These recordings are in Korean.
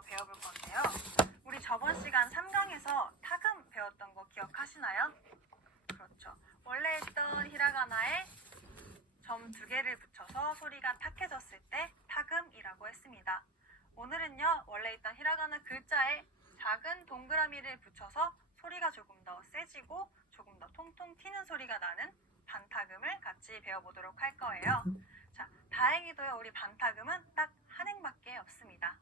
대해서 배워볼 건데요. 우리 저번 시간 3강에서 타금 배웠던 거 기억하시나요? 그렇죠. 원래 있던 히라가나에 점 2개를 붙여서 소리가 탁해졌을 때 타금이라고 했습니다. 오늘은요, 원래 있던 히라가나 글자에 작은 동그라미를 붙여서 소리가 조금 더 세지고 조금 더 통통 튀는 소리가 나는 반타금을 같이 배워보도록 할 거예요. 자, 다행히도요, 우리 반타금은 딱 한 행밖에 없습니다.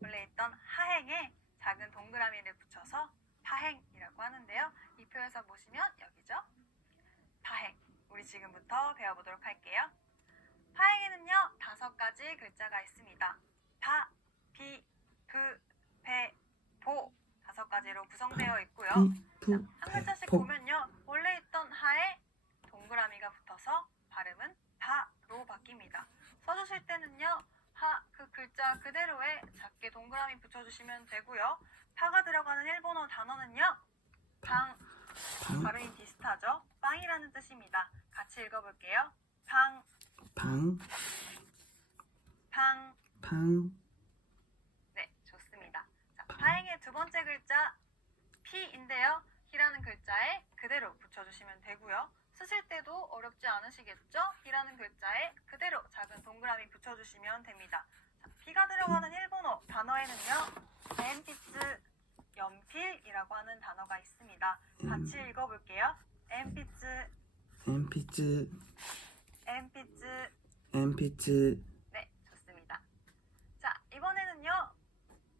원래 있던 하행에 작은 동그라미를 붙여서 파행이라고 하는데요. 이 표에서 보시면 여기죠. 파행. 우리 지금부터 배워보도록 할게요. 파행에는요, 5가지 글자가 있습니다. 파, 비, 브, 배, 보 5가지로 구성되어 있고요. 자, 한 글자씩 보면요, 원래 있던 하에 동그라미가 붙어서 발음은 파로 바뀝니다. 써주실 때는요, 하, 그 글자 그대로에 작게 동그라미 붙여주시면 되고요. 파가 들어가는 일본어 단어는요, 방. 발음이 비슷하죠? 빵이라는 뜻입니다. 같이 읽어볼게요. 방, 방, 방. 방, 네, 좋습니다. 자, 파행의 2번째 글자 피인데요. 히라는 글자에 그대로 붙여주시면 되고요. 쓰실 때도 어렵지 않으시겠죠? 히라는 글자에 그대로 작은 동그라미 붙여주시면 됩니다. 자, 피가 들어가는 일본어 단어에는요, 엔피츠, 연필이라고 하는 단어가 있습니다. 같이 읽어볼게요. 엔피츠, 엔피츠, 엔피츠. 엔피츠, 네, 좋습니다. 자, 이번에는요,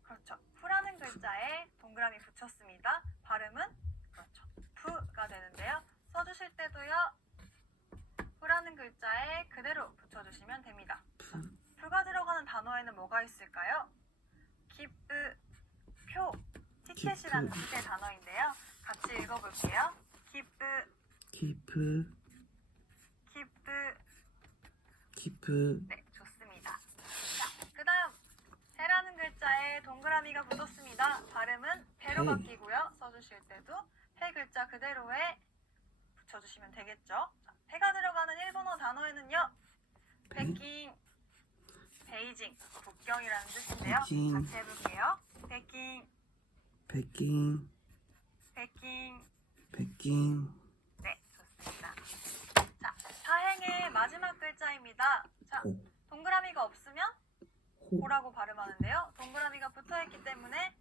그렇죠, 푸라는 글자에 동그라미 붙였습니다. 발음은 그렇죠, 푸가 되는데요. 써주실 때도요, 푸라는 글자에 그대로 붙여주시면 됩니다. 자, 푸가 들어가는 단어에는 뭐가 있을까요? 기쁘, 표, 티켓이라는 뜻의 단어인데요. 같이 읽어볼게요. 기쁘, 키프, 기쁘. 키프, 네, 좋습니다. 자, 그 다음 해라는 글자에 동그라미가 붙었습니다. 발음은 배로 해. 바뀌고요. 써주실 때도 해 글자 그대로에 붙여주시면 되겠죠. 자, 해가 들어가는 일본어 단어에는요,北京, 베이징, 북경이라는 뜻인데요. 베이징. 같이 해볼게요.北京,北京, 北京.北京, 네, 좋습니다. 자, 파행의 마지막 글자입니다. 자, 호, 동그라미가 없으면 호, 보라고 발음하는데요. 동그라미가 붙어있기 때문에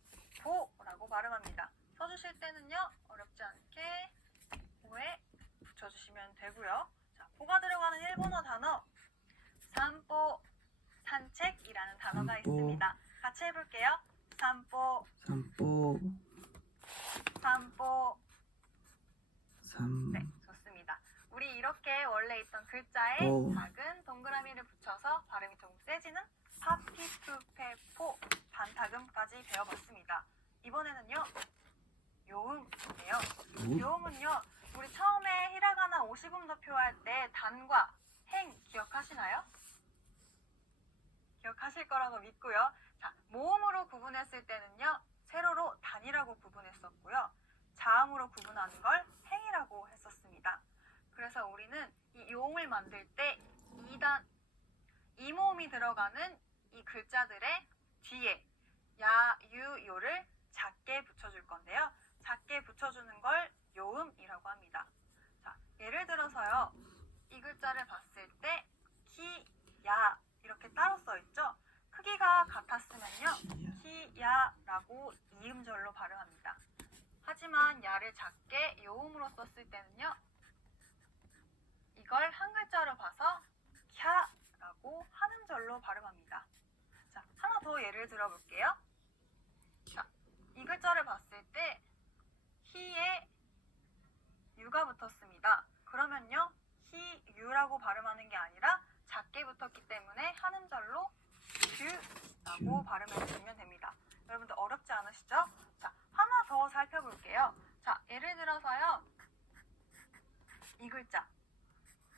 보라고 발음합니다. 써주실 때는요, 어렵지 않게 보에 붙여주시면 되고요. 자, 보가 들어가는 일본어 단어 산보, 산책이라는 단어가 산보. 있습니다. 같이 해볼게요. 산보, 산보, 산보. 삼, 네, 좋습니다. 우리 이렇게 원래 있던 글자에 보. 작은 동그라미를 붙여서 발음이 좀 세지는 파피투페포 반타금까지 배워봤습니다. 이번에는요, 요음인데요. 요, 요음은요, 우리 처음에 히라가나 50음도표 할 때 단과 행 기억하시나요? 기억하실 거라고 믿고요. 자, 모음으로 구분했을 때는요, 세로로 단이라고 구분했었고요. 자음으로 구분하는 걸 행이라고 했었습니다. 그래서 우리는 이 요음을 만들 때 2단, 이모음이 들어가는 이 글자들의 뒤에 야, 유, 요를 작게 붙여줄 건데요. 작게 붙여주는 걸 요음이라고 합니다. 자, 예를 들어서요, 이 글자를 봤을 때 키, 야 이렇게 따로 써있죠? 크기가 같았으면요, 키, 야라고 이음절로 발음합니다. 하지만 야를 작게 요음으로 썼을 때는요, 이걸 한 글자로 봐서 캬라고 한 음절로 발음합니다. 자, 하나 더 예를 들어볼게요. 자, 이 글자를 봤을 때 히에 유가 붙었습니다. 그러면요, 히, 유라고 발음하는 게 아니라 작게 붙었기 때문에 한 음절로 큐라고 발음해주시면 됩니다. 여러분들 어렵지 않으시죠? 자, 하나 더 살펴볼게요. 자, 예를 들어서요, 이 글자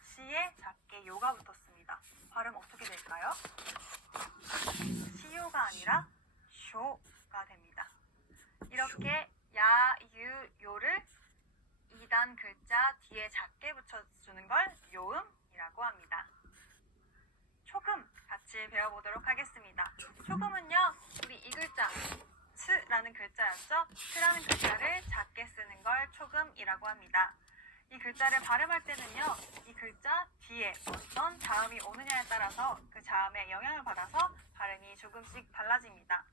시에 작게 요가 붙었습니다. 발음 어떻게 될까요? 시요가 아니라 쇼가 됩니다. 이렇게 야, 유, 요를 2단 글자 뒤에 작게 붙여주는 걸 요음이라고 합니다. 초금 같이 배워보도록 하겠습니다. 초금은요, 우리 이 글자 때는요, 트라는 글자를 작게 쓰는 걸 초금이라고 합니다. 이 글자를 발음할 때는요, 이 글자 뒤에 어떤 자음이 오느냐에 따라서 그 자음에 영향을 받아서 발음이 조금씩 달라집니다.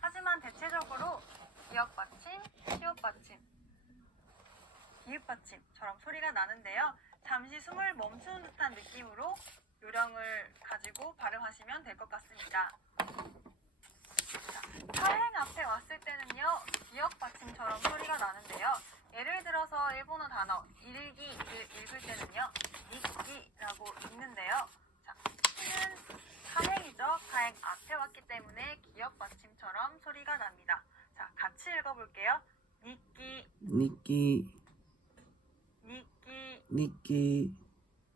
하지만 대체적으로 기역 받침, 시옷 받침, 기읍 받침처럼 소리가 나는데요. 잠시 숨을 멈추는 듯한 느낌으로 요령을 가지고 발음하시면 될 것 같습니다. 타행 앞에 왔을 때는요, 기역 받침처럼 소리가 나는데요. 예를 들어서 일본어 단어 일기를 읽을 때는요, 니끼라고 읽는데요. 자, 키는 타행이죠. 타행 앞에 왔기 때문에 기역 받침처럼 소리가 납니다. 자, 같이 읽어볼게요. 니끼, 니끼, 니끼. 니끼,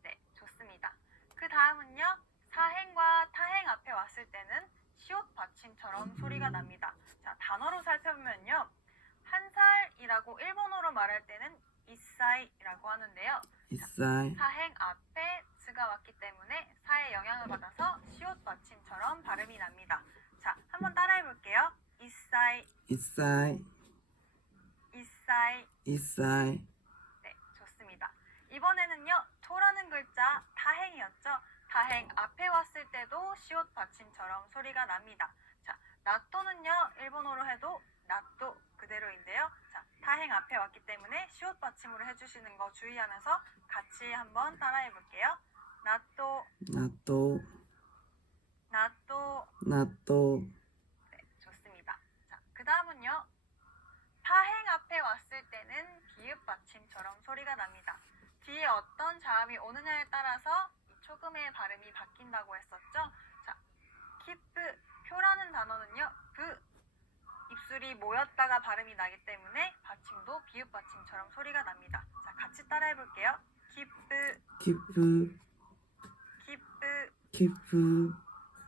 네, 좋습니다. 그 다음은요, 사행과 타행 앞에 왔을 때는 시옷 받침처럼 소리가 납니다. 자, 단어로 살펴보면요, 한 살이라고 일본어로 말할 때는 이사이라고 하는데요. 이사이, 사행 앞에 스가 왔기 때문에 사의 영향을 받아서 시옷 받침처럼 발음이 납니다. 자, 한번 따라해 볼게요. 이사이, 이사이, 이사이. 이사이, 네, 좋습니다. 이번에는요, 토라는 글자 타행이었죠. 타행 앞에 왔을 때도 시옷 받침처럼 소리가 납니다. 자, 나또는요, 일본어로 해도 나또 그대로인데요. 자, 타행 앞에 왔기 때문에 시옷 받침으로 해주시는 거 주의하면서 같이 한번 따라해 볼게요. 나또, 나또, 나또. 나또, 네, 좋습니다. 자, 그 다음은요, 타행 앞에 왔을 때는 기읍 받침처럼 소리가 납니다. 뒤에 어떤 자음이 오느냐에 따라서 이 초금의 발음이 바뀐다고 했었죠. 자, 키프, 표라는 단어는요, 입술이 모였다가 발음이 나기 때문에 받침도 비읍 받침처럼 소리가 납니다. 자, 같이 따라해 볼게요. 키프, 키프, 키프. 키프,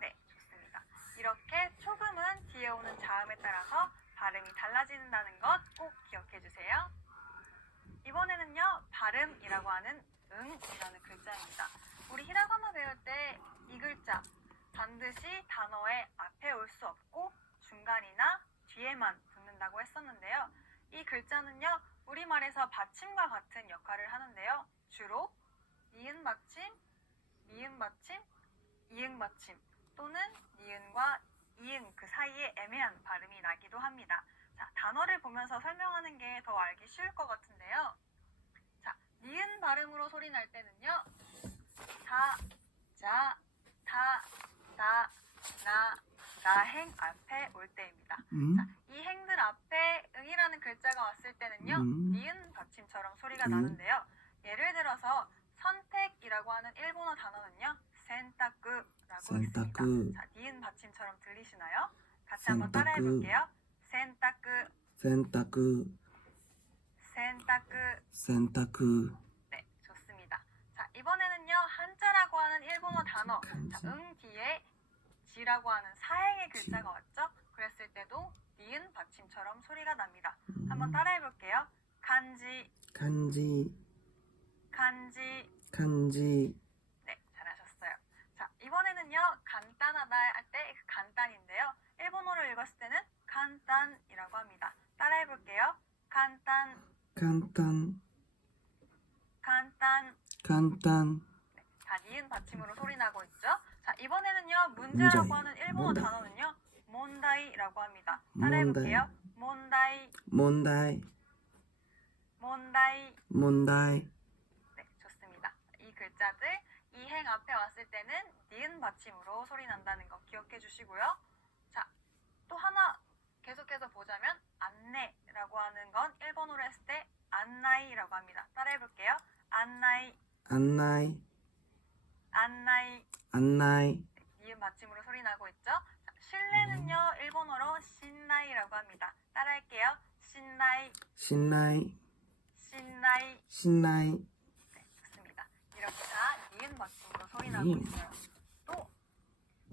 네, 좋습니다. 이렇게 초금은 뒤에 오는 자음에 따라서 발음이 달라진다는 것 꼭 기억해 주세요. 이번에는요, 발음이라고 하는 응이라는 글자입니다. 우리 히라가나 배울 때 이 글자 반드시 단어의 앞에 올 수 없고 중간이나 뒤에만 붙는다고 했었는데요. 이 글자는요, 우리말에서 받침과 같은 역할을 하는데요. 주로 니은 받침, 미음 받침, 이응 받침 또는 니은과 이응 그 사이에 애매한 발음이 나기도 합니다. 자, 단어를 보면서 설명하는 게 더 알기 쉬울 것 같은데요. 자, 니은 발음으로 소리 날 때는요, 다, 자, 다, 다, 나행 앞에 올 때입니다. 자, 이 행들 앞에 응이라는 글자가 왔을 때는요, 니은 받침처럼 소리가 나는데요. 예를 들어서 선택이라고 하는 일본어 단어는요, 센타쿠라고 있습니다. 자, 니은 받침처럼 들리시나요? 같이 한번 따라해 볼게요. 센타쿠, 센타쿠, 센타쿠. 센타쿠, 네, 좋습니다. 자, 이번에는요, 한자라고 하는 일본어 단어, 자, 응 뒤에 지라고 하는 사행의 글자가 왔죠? 그랬을 때도 니은 받침처럼 소리가 납니다. 한번 따라해 볼게요. 간지, 간지, 간지. 간지, 네, 잘하셨어요. 자, 이번에는요, 간단하다 할 때 그 간단인데요. 일본어로 읽었을 때는 간단이라고 합니다. 따라해 볼게요. 간단, 간단, 간단. 간단, 네, 다 니은 받침으로 소리 나고 있죠? 자, 이번에는요, 문제라고 문제. 하는 일본어 문제. 단어는요, 몬다이라고 합니다. 따라해 볼게요. 몬다이, 몬다이, 몬다이. 몬다이, 네, 좋습니다. 이 글자들 이 행 앞에 왔을 때는 니은 받침으로 소리 난다는 거 기억해 주시고요. 자, 또 하나 계속해서 보자면 안내라고 하는 건 일본어로 했을 때 안나이라고 합니다. 따라해 볼게요. 안나이, 안나이, 안나이. 안나이, 네, 니은 받침으로 소리 나고 있죠? 자, 실내는요, 일본어로 신나이라고 합니다. 따라할게요. 신나이, 신나이, 신나이. 신나이, 네, 좋습니다. 이렇게 다 니은 받침으로 소리 나고 니은. 있어요. 또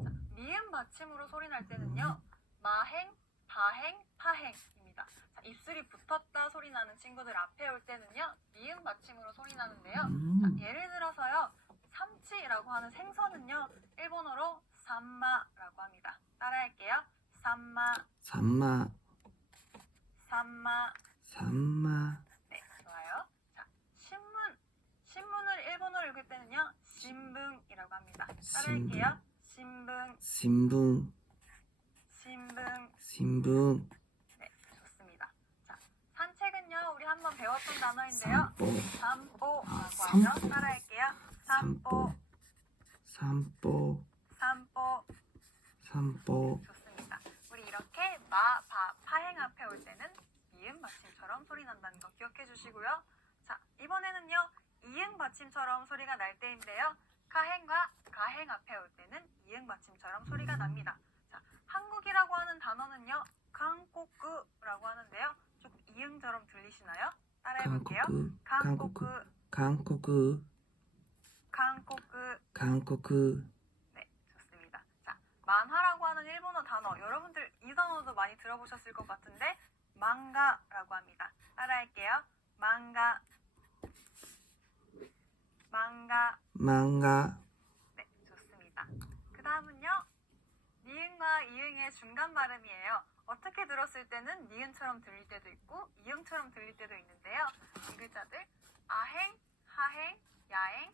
자, 미음 받침으로 소리 날 때는요, 마행, 바행, 파행입니다. 자, 입술이 붙었다 소리 나는 친구들 앞에 올 때는요, 미음 받침으로 소리 나는데요. 자, 예를 들어서요, 삼치라고 하는 생선은요, 일본어로 산마라고 합니다. 따라할게요. 산마, 산마, 산마. 산마. 네, 좋아요. 자, 신문을 일본어로 읽을 때는요, 신분이라고 합니다. 따라할게요. 신분. 신분. 신분. 네, 좋습니다. 자, 산책은요, 우리 한번 배웠던 단어인데요. 산보. 산보라고 하죠. 따라할게요. 산보. 산보. 좋습니다. 우리 이렇게 마, 바, 파행 앞에 올 때는 이응 받침처럼 소리 난다는 거 기억해 주시고요. 자, 이번에는요, 이응 받침처럼 소리가 날 때인데요. 가행과 가행 앞에 올 때는 이응 받침처럼 소리가 납니다. 자, 한국이라고 하는 단어는요, 한국이라고 하는데요. 조금 이응처럼 들리시나요? 따라해 볼게요. 한국. 네, 좋습니다. 자, 만화라고 하는 일본어 단어, 여러분들 이 단어도 많이 들어보셨을 것 같은데, 망가라고 합니다. 따라할게요. 망가. 네, 좋습니다. 그 다음은요, 니은과 이응의 중간 발음이에요. 어떻게 들었을 때는 니은처럼 들릴 때도 있고 이응처럼 들릴 때도 있는데요. 이 글자들 아행, 하행, 야행,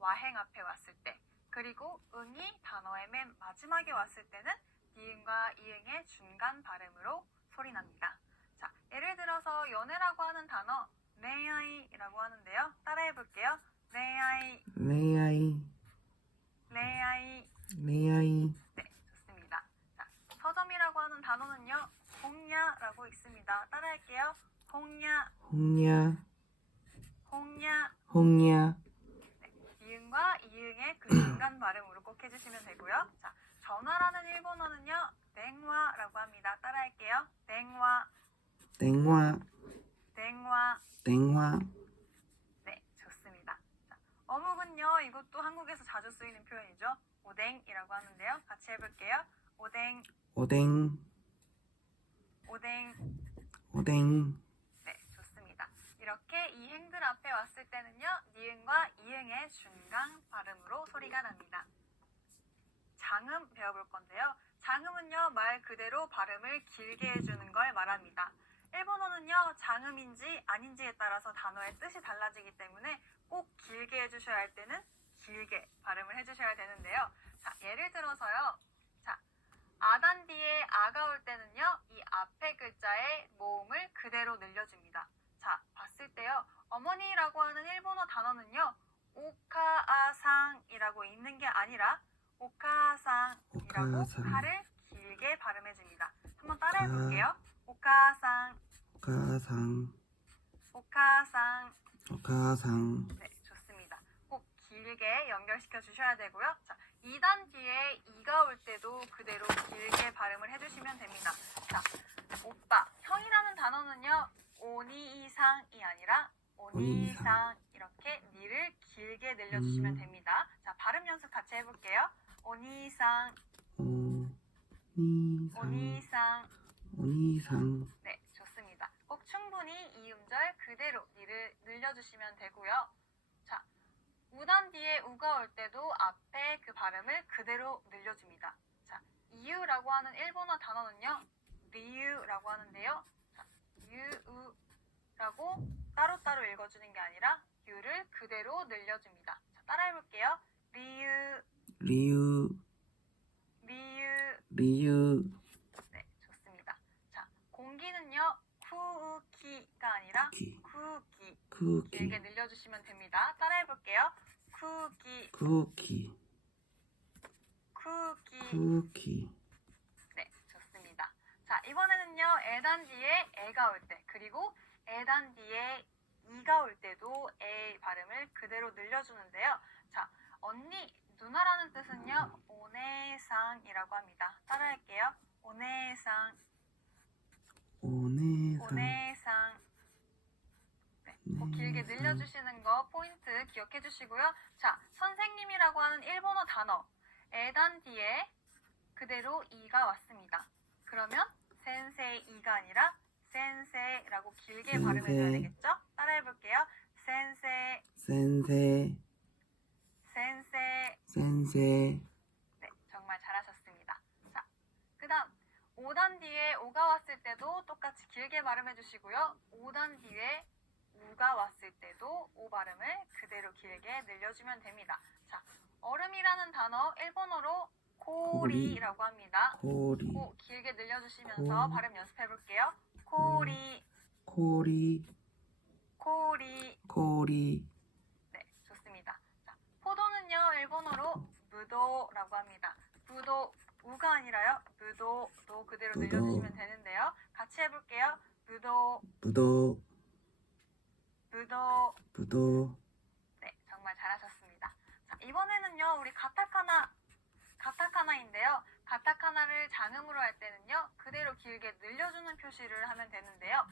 와행 앞에 왔을 때, 그리고 응이 단어의 맨 마지막에 왔을 때는 니은과 이응의 중간 발음으로 소리 납니다. 자, 예를 들어서 연애라고 하는 단어 레아이라고 하는데요. 따라해 볼게요. 레아이. 네, 좋습니다. 자, 서점이라고 하는 단어는요, 홍야라고 있습니다. 따라할게요. 홍야. 네, 이응과 이응의 그 중간 발음으로 꼭 해주시면 되고요. 자, 전화라는 일본어는요, 땡화라고 합니다. 따라할게요. 땡화. 네, 좋습니다. 자, 어묵은요, 이것도 한국에서 자주 쓰이는 표현이죠. 오뎅이라고 하는데요. 같이 해볼게요. 오뎅. 네, 좋습니다. 이렇게 이 행들 앞에 왔을 때는요, 니은과 이응의 중간 발음으로 소리가 납니다. 장음 배워볼 건데요. 장음은요, 말 그대로 발음을 길게 해주는 걸 말합니다. 일본어는요, 장음인지 아닌지에 따라서 단어의 뜻이 달라지기 때문에 꼭 길게 해주셔야 할 때는 길게 발음을 해주셔야 되는데요. 자, 예를 들어서요. 자, 아단 뒤에 아가 올 때는요, 이 앞에 글자의 모음을 그대로 늘려줍니다. 자, 봤을 때요, 어머니라고 하는 일본어 단어는요, 오카아상이라고 읽는 게 아니라 오카상이라고 카를 길게 발음해줍니다. 한번 따라해볼게요. 오카상. 네, 좋습니다. 꼭 길게 연결시켜 주셔야 되고요. 자, 2단 뒤에 이가 올 때도 그대로 길게 발음을 해주시면 됩니다. 자, 오빠, 형이라는 단어는요, 오니이상이 아니라 오니상 이렇게 니를 길게 늘려주시면 됩니다. 자, 발음 연습 같이 해볼게요. 오니상. 네, 좋습니다. 꼭 충분히 이 음절 그대로 니를 늘려주시면 되고요. 자, 우단 뒤에 우가 올 때도 앞에 그 발음을 그대로 늘려줍니다. 자, 이유라고 하는 일본어 단어는요, 리유라고 하는데요. 자, 유우라고 따로따로 읽어주는 게 아니라 유를 그대로 늘려줍니다. 자, 따라해볼게요. 리유. 네, 좋습니다. 자, 공기는요, 쿠우키가 아니라 쿠우키. 길게 늘려주시면 됩니다. 따라해볼게요. 쿠우키. 네, 좋습니다. 자, 이번에는요, 에단 뒤에 에가 올 때, 그리고 에단 뒤에 이가 올 때도 에 발음을 그대로 늘려주는데요. 자, 언니, 누나라는 뜻은요, 오네상이라고 합니다. 따라할게요. 오네상. 네, 꼭 길게 늘려주시는 거 포인트 기억해 주시고요. 자, 선생님이라고 하는 일본어 단어, 에단 뒤에 그대로 이가 왔습니다. 그러면 센세이가 아니라 센세라고 길게 발음해줘야 되겠죠? 따라해볼게요. 센세. 네, 정말 잘하셨습니다. 자, 그 다음 5단 뒤에 오가 왔을 때도 똑같이 길게 발음해 주시고요. 5단 뒤에 우가 왔을 때도 오 발음을 그대로 길게 늘려주면 됩니다. 자, 얼음이라는 단어 일본어로 코리라고 합니다. 코리 코 길게 늘려주시면서 코. 발음 연습해 볼게요. 코리, 코리 코리. 코리 네, 좋습니다. 자, 포도는요, 일본어로 무도라고 합니다. 무도, 우가 아니라요. 무도도 그대로 무도. 늘려주시면 되는데요. 같이 해볼게요. 무도, 부도 무도. 부도 네, 정말 잘하셨습니다. 자, 이번에는요, 우리 가타카나인데요. 가타카나를 장음으로 할 때는요, 그대로 길게 늘려주는 표시를 하면 되는데요.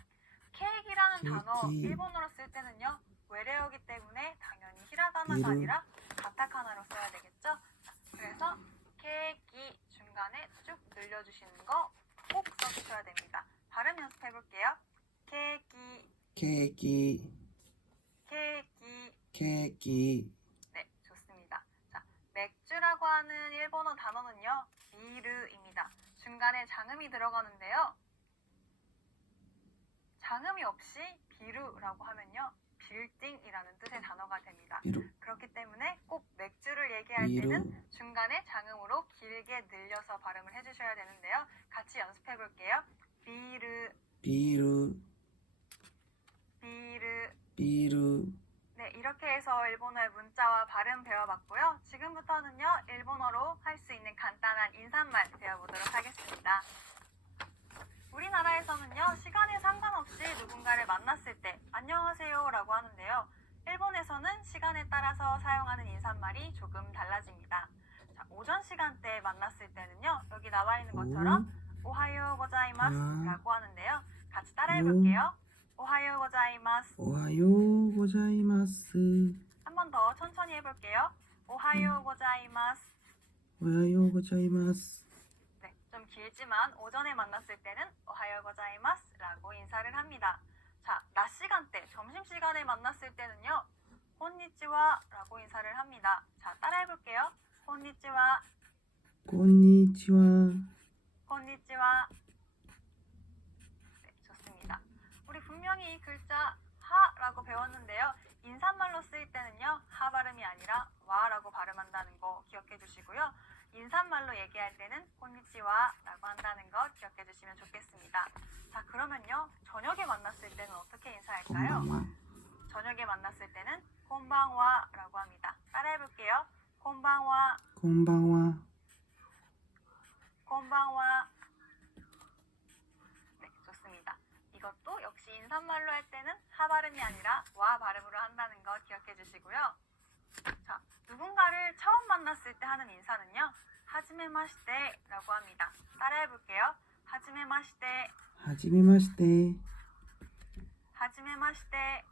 케이크라는 단어 케이크. 일본어로 쓸 때는요, 외래어기 때문에 당연히 히라가나가 이름. 아니라 가타카나로 써야 되겠죠? 자, 그래서 케이크 중간에 쭉 늘려주시는 거 꼭 써주셔야 됩니다. 발음 연습해 볼게요. 케이크, 케이크 케이크. 케이크 네, 좋습니다. 자, 맥주라고 하는 일본어 단어는요, 비르입니다. 중간에 장음이 들어가는데요. 장음이 없이 비루라고 하면요, 빌딩이라는 뜻의 단어가 됩니다. 비루 그렇기 때문에 꼭 맥주를 얘기할 비루 때는 중간에 장음으로 길게 늘려서 발음을 해주셔야 되는데요. 같이 연습해 볼게요. 비르, 비루 비르. 비루 네, 이렇게 해서 일본어의 문자와 발음 배워봤고요. 지금부터는요, 일본어로 할 수 있는 간단한 인사말 배워보도록 하겠습니다. 우리나라에서는요, 시간에 상관없이 누군가를 만났을 때 안녕하세요 라고 하는데요. 일본에서는 시간에 따라서 사용하는 인사말이 조금 달라집니다. 자, 오전 시간대에 만났을 때는요, 여기 나와 있는 것처럼 오하요 고자이마스 라고 하는데요. 같이 따라해 볼게요. 오하요 고자이마스. 오하요 고자이마스 한 번 더 천천히 해볼게요. 오하요 고자이마스. 오하요 고자이마스 네, 좀 길지만 오전에 만났을 때는 오하요 고자이마스 라고 인사를 합니다. 자, 낮 시간대, 점심시간에 만났을 때는요, 곤니치와 라고 인사를 합니다. 자, 따라해볼게요. 곤니치와, konnichiwa 곤니치와. 네, 좋습니다. 우리 분명히 이 글자 하라고 배웠는데요. 인사말로 쓰일 때는요, 하 발음이 아니라 와라고 발음한다는 거 기억해 주시고요. 인사말로 얘기할 때는 곤니치와 라고 한다는 거 기억해 주시면 좋겠습니다. 자, 그러면요, 저녁에 만났을 때는 어떻게 인사할까요? konbanwa 저녁에 만났을 때는 곤방와 라고 합니다. 따라해볼게요. 곤방와, konbanwa 곤방와. 네, 좋습니다. 이것도 역시 인사말로 할 때는 하 발음이 아니라 와 발음으로 한다는 거 기억해 주시고요. 자, 누군가를 처음 만났을 때 하는 인사는요, 하지메마시테 라고 합니다. 따라해볼게요. 하지메마시테, 하지메마시테 하지메마시테.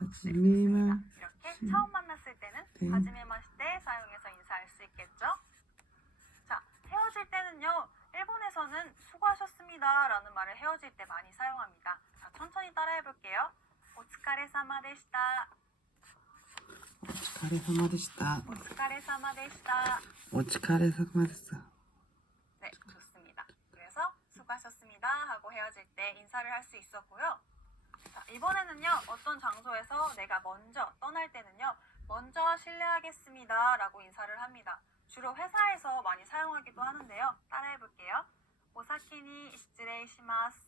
하지메마 이렇게 처음 만났을 때는 네. 하지메마시테 사용해서 인사할 수 있겠죠? 자, 헤어질 때는요, 일본에서는 수고하셨습니다 라는 말을 헤어질 때 많이 사용합니다. 자, 천천히 따라해볼게요. 오츠카레사마でした. 오츠카레사마でした 오츠카레사마でした. 오츠카레사마でした 네, 좋습니다. 그래서 수고하셨습니다 하고 헤어질 때 인사를 할 수 있었고요. 자, 이번에는요, 어떤 장소에서 내가 먼저 떠날 때는요, 먼저 실례하겠습니다 라고 인사를 합니다. 주로 회사에서 많이 사용하기도 하는데요. 따라해볼게요. 오사키니 시츠레이시마스.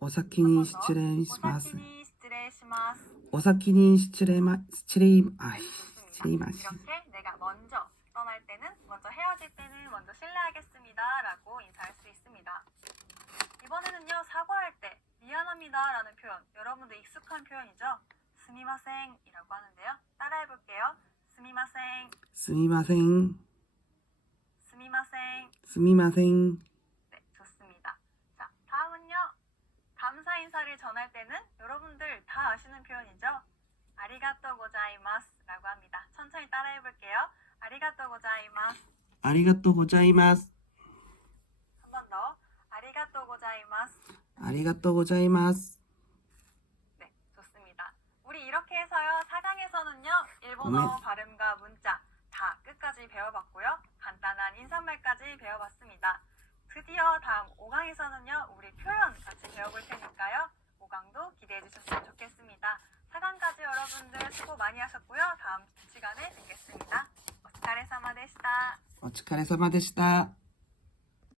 오사키니 시츠레이시마스 오사키니 시츠레이시마스. 오사키니 시츠레이마스 좋습니다. 이렇게 내가 먼저 떠날 때는, 먼저 헤어질 때는 먼저 실례하겠습니다 라고 인사할 수 있습니다. 이번에는요, 사과할 때 미안합니다 라는 표현, 여러분들 익숙한 표현이죠. 스미마생 이라고 하는데요. 따라해볼게요. 스미마생, 스미마생 스미마생. 스미마생 네, 좋습니다. 자, 다음은요, 감사 인사를 전할 때는 여러분들 다 아시는 표현이죠. 아리가또 고자이마스 라고 합니다. 천천히 따라해볼게요. 아리가또 고자이마스. 아리가또 고자이마스 한 번 더. 아리가또 고자이마스. 아리가또 고자이마스 네, 좋습니다. 우리 이렇게 해서요, 4강에서는요, 일본어 발음과 문자 다 끝까지 배워봤고요. 간단히 간단한 인사말까지 배워봤습니다. 드디어 다음 5강에서는요, 우리 표현 같이 배워볼 테니까요. 5강도 기대해 주셨으면 좋겠습니다. 4강까지 여러분들 수고 많이 하셨고요. 다음 시간에 뵙겠습니다. 오츠카레사마でした. お疲れ様でした。